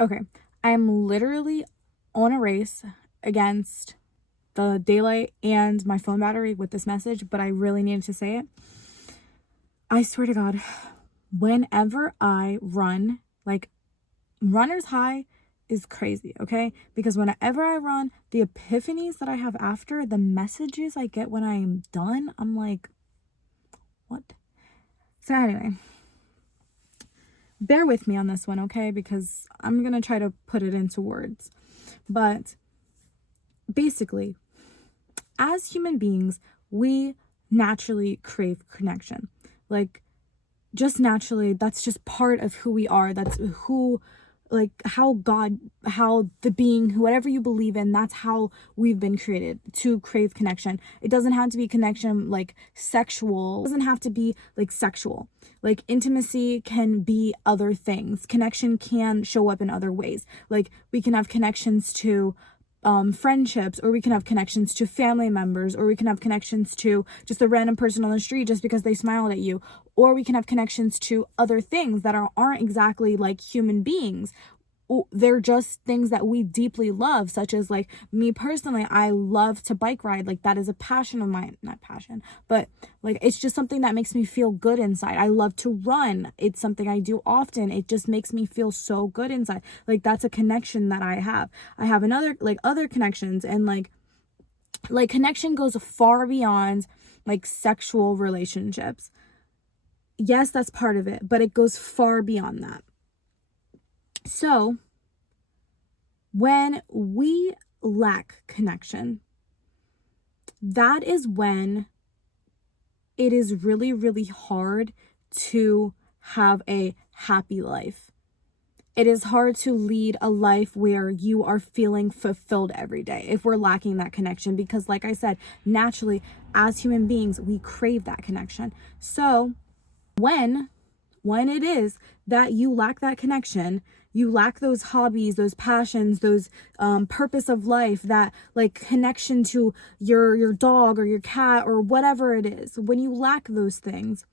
Okay, I'm literally on a race against the daylight and my phone battery with this message, but I really needed to say it. I swear to God, whenever I run, like runner's high is crazy, okay? Because whenever I run, the epiphanies that I have after, the messages I get when I am done, I'm like, what? So anyway, bear with me on this one, okay? Because I'm gonna try to put it into words. But basically, as human beings, we naturally crave connection. Like, just naturally, that's just part of who we are. That's who, like, how God, how the being, whatever you believe in, that's how we've been created, to crave connection. It doesn't have to be connection like sexual. It doesn't have to be like sexual. Like, intimacy can be other things. Connection can show up in other ways. Like, we can have connections to friendships, or we can have connections to family members, or we can have connections to just a random person on the street just because they smiled at you, or we can have connections to other things that aren't exactly like human beings. They're just things that we deeply love, such as, like, me personally, I love to bike ride. Like, that is a passion of mine. Not passion, but like, it's just something that makes me feel good inside. I love to run. It's something I do often. It just makes me feel so good inside. Like, that's a connection that I have. I have another, like, other connections, and like connection goes far beyond like sexual relationships. Yes, that's part of it, but it goes far beyond that. So, when we lack connection, that is when it is really, really hard to have a happy life. It is hard to lead a life where you are feeling fulfilled every day if we're lacking that connection, because, like I said, naturally, as human beings, we crave that connection. So, when it is that you lack that connection, you lack those hobbies, those passions, those purpose of life, that like connection to your dog or your cat or whatever it is, when you lack those things,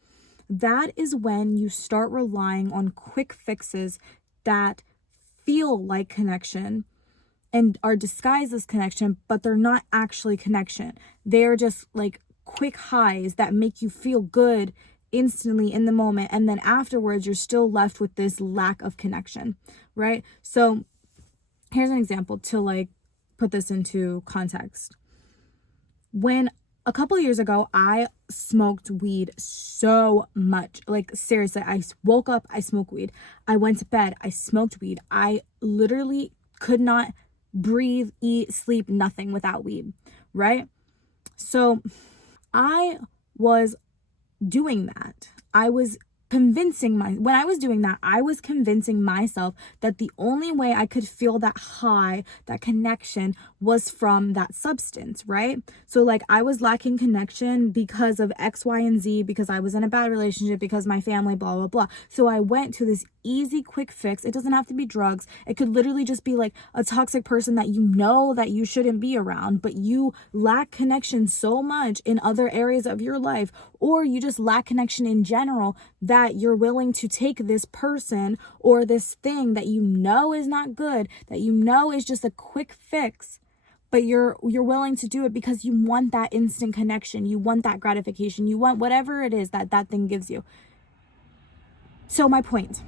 that is when you start relying on quick fixes that feel like connection and are disguised as connection, but they're not actually connection. They're just like quick highs that make you feel good instantly in the moment, and then afterwards you're still left with this lack of connection, right? So here's an example to like put this into context. When a couple years ago, I smoked weed so much. Like, seriously, I woke up, I smoked weed. I went to bed, I smoked weed. I literally could not breathe, eat, sleep, nothing without weed, right? So I was doing that. When I was doing that, I was convincing myself that the only way I could feel that high, that connection, was from that substance, right? So like, I was lacking connection because of X, Y, and Z, because I was in a bad relationship, because my family, blah, blah, blah. So I went to this easy, quick fix. It doesn't have to be drugs. It could literally just be like a toxic person that you know that you shouldn't be around, but you lack connection so much in other areas of your life, or you just lack connection in general, that you're willing to take this person or this thing that you know is not good, that you know is just a quick fix, but you're willing to do it because you want that instant connection, you want that gratification, you want whatever it is that thing gives you. So my point,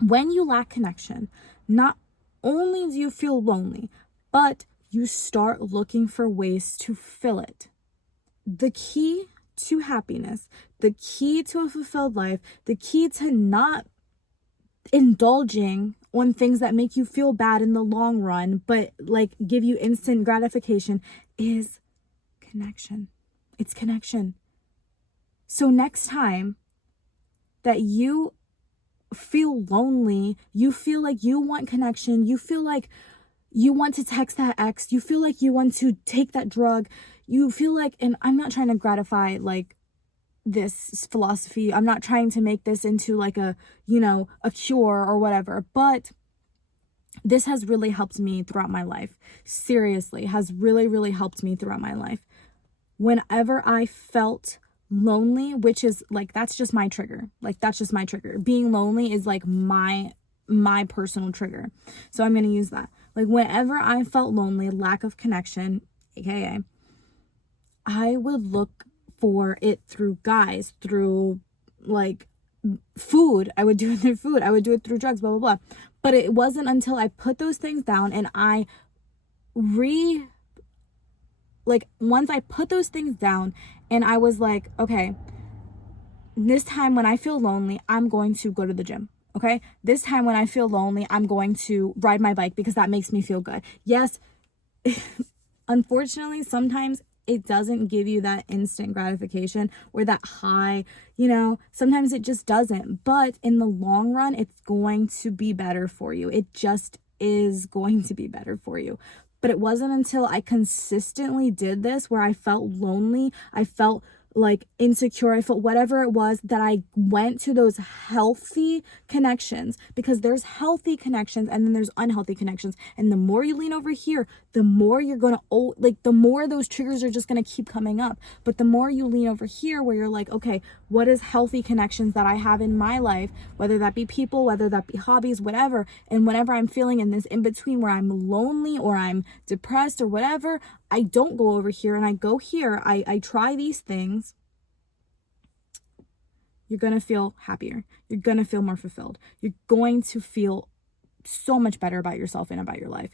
when you lack connection, not only do you feel lonely, but you start looking for ways to fill it. The key to happiness, the key to a fulfilled life, the key to not indulging on things that make you feel bad in the long run, but like give you instant gratification, is connection. It's connection. So next time that you feel lonely, you feel like you want connection, you feel like you want to text that ex, you feel like you want to take that drug, you feel like, and I'm not trying to gratify like this philosophy, I'm not trying to make this into like a, a cure or whatever, but this has really helped me throughout my life. Seriously, has really, really helped me throughout my life. Whenever I felt lonely, which is like, that's just my trigger. Like, that's just my trigger. Being lonely is like my my personal trigger. So I'm going to use that. Like whenever I felt lonely, lack of connection, aka, I would look for it through guys, through like food. I would do it through food. I would do it through drugs, blah, blah, blah. But it wasn't until I put those things down and I once I put those things down and I was like, okay, this time when I feel lonely, I'm going to go to the gym. Okay. This time when I feel lonely, I'm going to ride my bike because that makes me feel good. Yes. Unfortunately, sometimes it doesn't give you that instant gratification or that high, sometimes it just doesn't. But in the long run, it's going to be better for you. It just is going to be better for you. But it wasn't until I consistently did this where I felt lonely, I felt like insecure, I felt whatever it was, that I went to those healthy connections, because there's healthy connections and then there's unhealthy connections. And the more you lean over here, the more you're going to, the more those triggers are just going to keep coming up. But the more you lean over here where you're like, okay, what is healthy connections that I have in my life, whether that be people, whether that be hobbies, whatever. And whenever I'm feeling in this in between where I'm lonely or I'm depressed or whatever, I don't go over here and I go here. I try these things. You're going to feel happier. You're going to feel more fulfilled. You're going to feel so much better about yourself and about your life.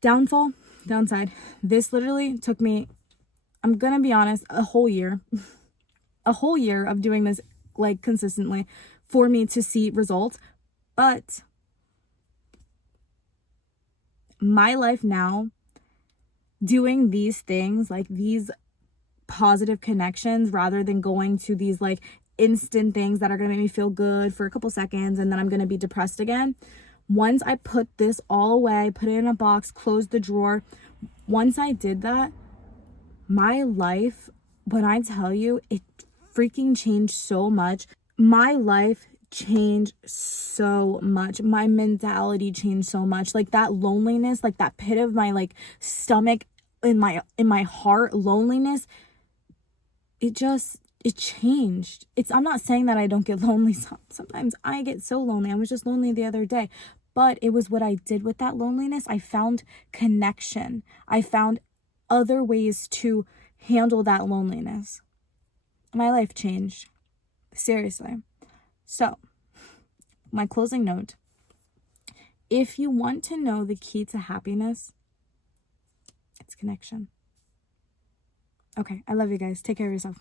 Downside. This literally took me, I'm going to be honest, a whole year of doing this like consistently for me to see results. But my life now, doing these things, like these positive connections, rather than going to these like instant things that are going to make me feel good for a couple seconds and then I'm going to be depressed again. Once I put this all away, put it in a box, closed the drawer, once I did that, my life, when I tell you, it freaking changed so much. My life changed so much. My mentality changed so much. Like that loneliness, like that pit of my like stomach, in my heart, loneliness, it changed. I'm not saying that I don't get lonely. Sometimes I get so lonely. I was just lonely the other day. But it was what I did with that loneliness. I found connection. I found other ways to handle that loneliness. My life changed. Seriously. So, my closing note. If you want to know the key to happiness, it's connection. Okay, I love you guys. Take care of yourself.